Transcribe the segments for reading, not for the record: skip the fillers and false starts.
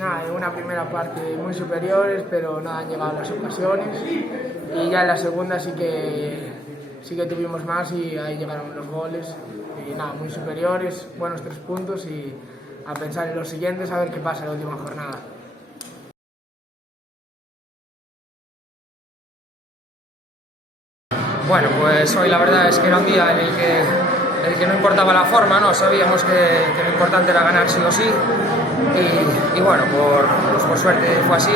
Nada, en una primera parte muy superiores, pero no han llegado las ocasiones. Y ya en la segunda sí que tuvimos más y ahí llegaron los goles. Y nada, muy superiores, buenos 3 puntos y a pensar en los siguientes, a ver qué pasa en la última jornada. Bueno, pues hoy la verdad es que era un día en el que no importaba la forma, ¿no? Sabíamos que lo importante era ganar sí o sí y bueno, por suerte fue así.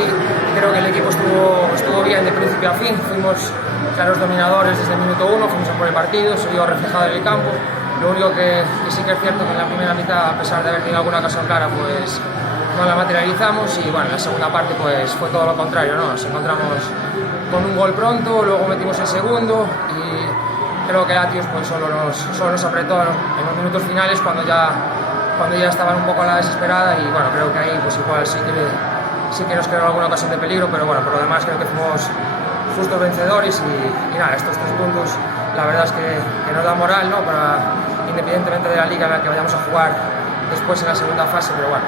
Creo que el equipo estuvo bien de principio a fin, fuimos claros dominadores desde el minuto 1, fuimos a por el partido, se vio reflejado en el campo. Lo único que sí que es cierto que en la primera mitad, a pesar de haber tenido alguna ocasión clara, pues no la materializamos y bueno, en la segunda parte pues fue todo lo contrario, ¿no? Nos encontramos con un gol pronto, luego metimos el segundo y creo que Latios pues solo nos apretó en los minutos finales cuando ya estaban un poco a la desesperada y bueno, creo que ahí pues igual sí que nos quedó alguna ocasión de peligro, pero bueno, por lo demás creo que fuimos justos vencedores y nada, estos 3 puntos la verdad es que nos da moral, ¿no? Independientemente de la liga en la que vayamos a jugar después en la segunda fase, pero bueno,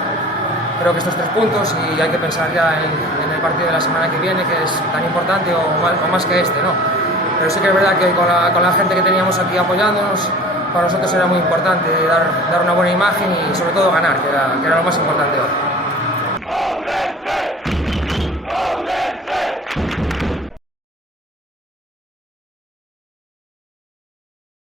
creo que estos 3 puntos y hay que pensar ya en el partido de la semana que viene, que es tan importante o más que este, ¿no? Pero sí que es verdad que con la gente que teníamos aquí apoyándonos, para nosotros era muy importante dar una buena imagen y sobre todo ganar, que era lo más importante hoy.